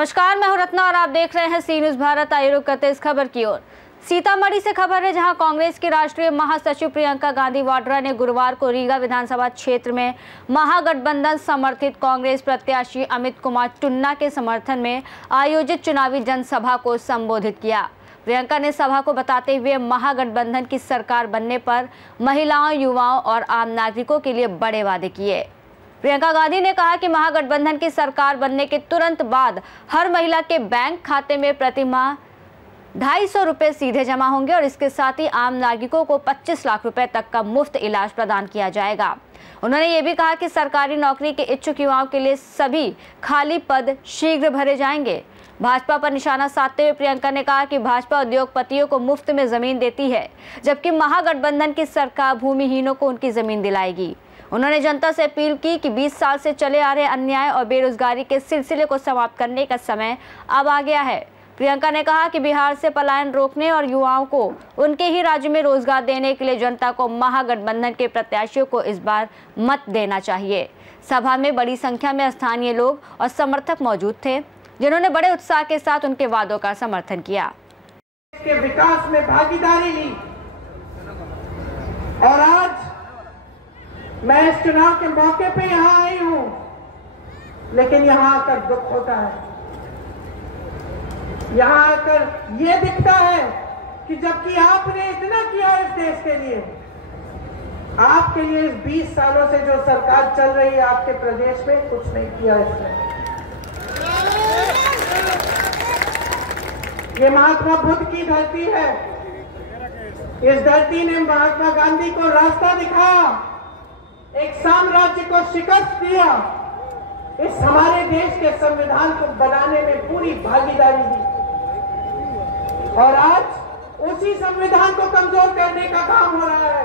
नमस्कार, मैं हूं रत्ना और आप देख रहे हैं सी न्यूज़ भारत। आइए रुक करते इस खबर की ओर। सीतामढ़ी से खबर है, जहां कांग्रेस की राष्ट्रीय महासचिव प्रियंका गांधी वाड्रा ने गुरुवार को रीगा विधानसभा क्षेत्र में महागठबंधन समर्थित कांग्रेस प्रत्याशी अमित कुमार टुन्ना के समर्थन में आयोजित चुनावी जनसभा को संबोधित किया। प्रियंका ने सभा को बताते हुए महागठबंधन की सरकार बनने पर महिलाओं, युवाओं और आम नागरिकों के लिए बड़े वादे किए। प्रियंका गांधी ने कहा कि महागठबंधन की सरकार बनने के तुरंत बाद हर महिला के बैंक खाते में प्रति माह 250 रुपये सीधे जमा होंगे और इसके साथ ही आम नागरिकों को 25 लाख रुपए तक का मुफ्त इलाज प्रदान किया जाएगा। उन्होंने ये भी कहा कि सरकारी नौकरी के इच्छुक युवाओं के लिए सभी खाली पद शीघ्र भरे जाएंगे। भाजपा पर निशाना साधते हुए प्रियंका ने कहा कि भाजपा उद्योगपतियों को मुफ्त में जमीन देती है, जबकि महागठबंधन की सरकार भूमिहीनों को उनकी जमीन दिलाएगी। उन्होंने जनता से अपील की कि 20 साल से चले आ रहे अन्याय और बेरोजगारी के सिलसिले को समाप्त करने का समय अब आ गया है। प्रियंका ने कहा कि बिहार से पलायन रोकने और युवाओं को उनके ही राज्य में रोजगार देने के लिए जनता को महागठबंधन के प्रत्याशियों को इस बार मत देना चाहिए। सभा में बड़ी संख्या में स्थानीय लोग और समर्थक मौजूद थे, जिन्होंने बड़े उत्साह के साथ उनके वादों का समर्थन किया। के विकास में भागीदारी ली और आज मैं इस चुनाव के मौके पे यहाँ आई हूँ, लेकिन यहाँ आकर दुख होता है। यहाँ आकर ये दिखता है कि जबकि आपने इतना किया इस देश के लिए, आपके लिए इस 20 सालों से जो सरकार चल रही है आपके प्रदेश में, कुछ नहीं किया इसने। ये महात्मा बुद्ध की धरती है। इस धरती ने महात्मा गांधी को रास्ता दिखाया, एक साम्राज्य को शिकस्त दिया, इस हमारे देश के संविधान को बनाने में पूरी भागीदारी दी और आज उसी संविधान को कमजोर करने का काम हो रहा है।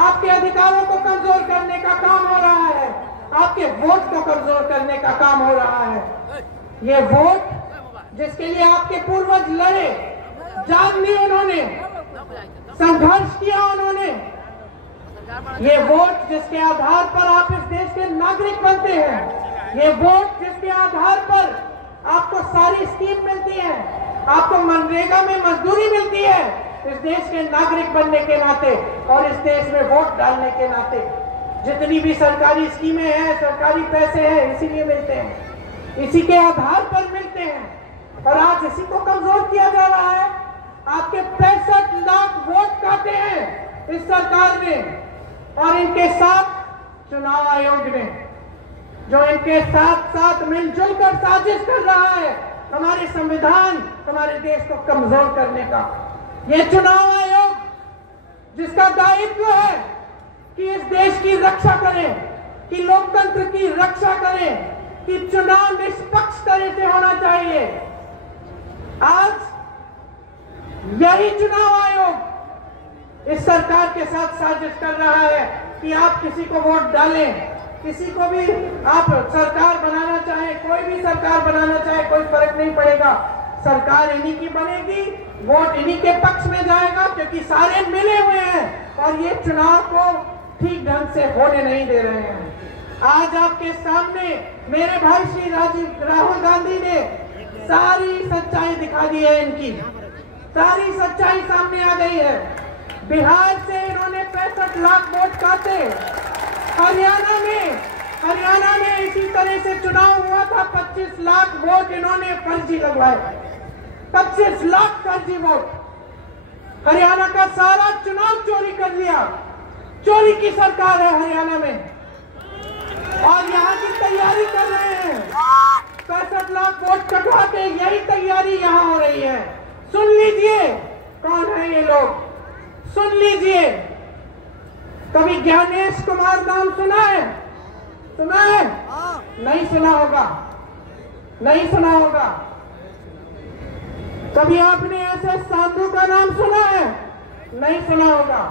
आपके अधिकारों को कमजोर करने का काम हो रहा है, आपके वोट को कमजोर करने का काम हो रहा है। ये वोट जिसके लिए आपके पूर्वज लड़े, जान ली उन्होंने, संघर्ष किया उन्होंने, ये वोट जिसके आधार पर आप इस देश के नागरिक बनते हैं, ये वोट जिसके आधार पर आपको सारी स्कीम मिलती है, आपको मनरेगा में मजदूरी मिलती है, इस देश के नागरिक बनने के नाते और इस देश में वोट डालने के नाते। जितनी भी सरकारी स्कीमें हैं, सरकारी पैसे हैं, इसीलिए मिलते हैं, इसी के आधार पर मिलते हैं और आज इसी को कमजोर किया जा रहा है। आपके 65 लाख वोट काटे हैं इस सरकार ने और इनके साथ चुनाव आयोग ने, जो इनके साथ साथ मिलजुल कर साजिश कर रहा है हमारे संविधान, हमारे देश को कमजोर करने का। ये चुनाव आयोग जिसका दायित्व है कि इस देश की रक्षा करें, कि लोकतंत्र की रक्षा करें, कि चुनाव निष्पक्ष तरह से होना चाहिए। आज यही चुनाव आयोग इस सरकार के साथ साजिश कर रहा है कि आप किसी को वोट डालें, किसी को भी आप सरकार बनाना चाहे, कोई भी सरकार बनाना चाहे, कोई फर्क नहीं पड़ेगा, सरकार इन्हीं की बनेगी, वोट इन्हीं के पक्ष में जाएगा, क्योंकि सारे मिले हुए हैं और ये चुनाव को ठीक ढंग से होने नहीं दे रहे हैं। आज आपके सामने मेरे भाई श्री राहुल गांधी ने सारी सच्चाई दिखा दी है, इनकी सारी सच्चाई सामने आ गई है। बिहार से इन्होंने 65 लाख वोट काटे, हरियाणा में इसी तरह से चुनाव हुआ था, 25 लाख वोट इन्होंने फर्जी लगवाए, 25 लाख फर्जी वोट। हरियाणा का सारा चुनाव चोरी कर लिया, चोरी की सरकार है हरियाणा में और यहाँ की तैयारी कर रहे हैं। 65 लाख वोट कटवा के यही तैयारी यहाँ हो रही है। सुन लीजिए कौन है ये लोग, सुन लीजिए। कभी ज्ञानेश कुमार नाम सुना है? सुना है? नहीं सुना होगा, नहीं सुना होगा। कभी आपने ऐसे साधु का नाम सुना है? नहीं सुना होगा।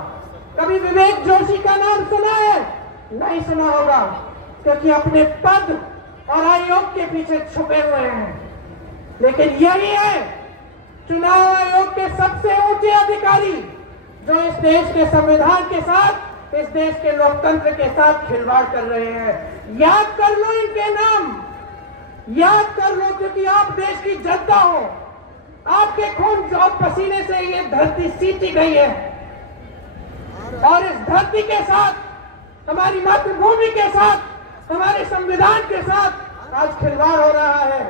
कभी विवेक जोशी का नाम सुना है? नहीं सुना होगा, क्योंकि अपने पद और आयोग के पीछे छुपे हुए हैं। लेकिन यही है चुनाव आयोग के सबसे ऊंचे अधिकारी, जो इस देश के संविधान के साथ, इस देश के लोकतंत्र के साथ खिलवाड़ कर रहे हैं। याद कर लो इनके नाम, याद कर लो, क्योंकि आप देश की जनता हो। आपके खून और पसीने से ये धरती सींची गई है और इस धरती के साथ, हमारी मातृभूमि के साथ, हमारे संविधान के साथ आज खिलवाड़ हो रहा है।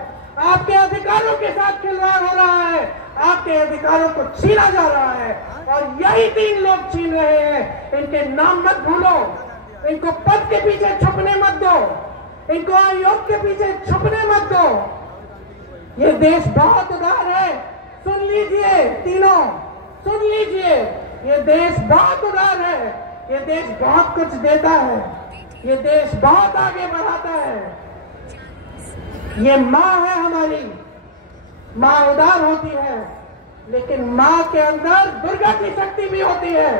आपके अधिकारों के साथ खिलवाड़ हो रहा है। आपके अधिकारों को छीना जा रहा है और यही 3 लोग छीन रहे हैं। इनके नाम मत भूलो, इनको पद के पीछे छुपने मत दो, इनको आयोग के पीछे छुपने मत दो। ये देश बहुत उदार है, सुन लीजिए तीनों, सुन लीजिए। ये देश बहुत उदार है, ये देश बहुत कुछ देता है, ये देश बहुत आगे बढ़ाता है। ये माँ है हमारी, माँ उदार होती है, लेकिन माँ के अंदर दुर्गा की शक्ति भी होती है।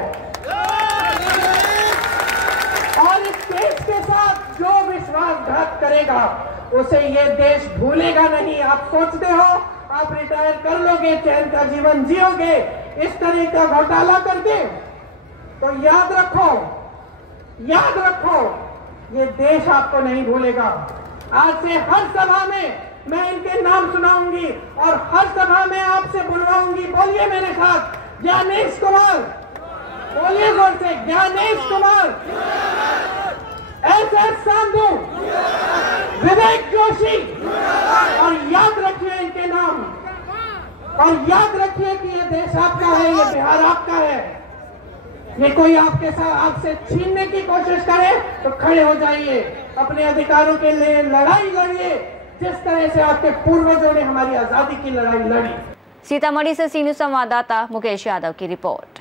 और इस देश के साथ जो विश्वासघात करेगा उसे ये देश भूलेगा नहीं। आप सोचते हो आप रिटायर कर लोगे, चैन का जीवन जियोगे इस तरह का घोटाला करके? तो याद रखो, याद रखो, ये देश आपको नहीं भूलेगा। आज से हर सभा में मैं इनके नाम सुनाऊंगी और हर सभा में आपसे बुलवाऊंगी। बोलिए मेरे साथ, ज्ञानेश कुमार, बोलिए जोर से, ज्ञानेश कुमार, एस सांधू, विवेक जोशी। और याद रखिए इनके नाम, और याद रखिए कि ये देश आपका है, ये बिहार आपका है। ये कोई आपके साथ आपसे छीनने की कोशिश करे तो खड़े हो जाइए, अपने अधिकारों के लिए लड़ाई लड़िए, जिस तरह से आपके पूर्वजों ने हमारी आजादी की लड़ाई लड़ी। सीतामढ़ी से सी न्यूज़ संवाददाता मुकेश यादव की रिपोर्ट।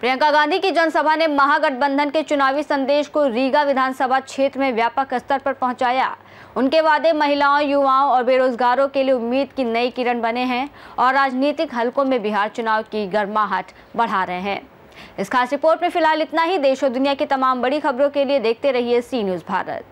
प्रियंका गांधी की जनसभा ने महागठबंधन के चुनावी संदेश को रीगा विधानसभा क्षेत्र में व्यापक स्तर पर पहुंचाया। उनके वादे महिलाओं, युवाओं और बेरोजगारों के लिए उम्मीद की नई किरण बने हैं और राजनीतिक हलकों में बिहार चुनाव की गर्माहट बढ़ा रहे हैं। इस खास रिपोर्ट में फिलहाल इतना ही। देश और दुनिया की तमाम बड़ी खबरों के लिए देखते रहिए सी न्यूज़ भारत।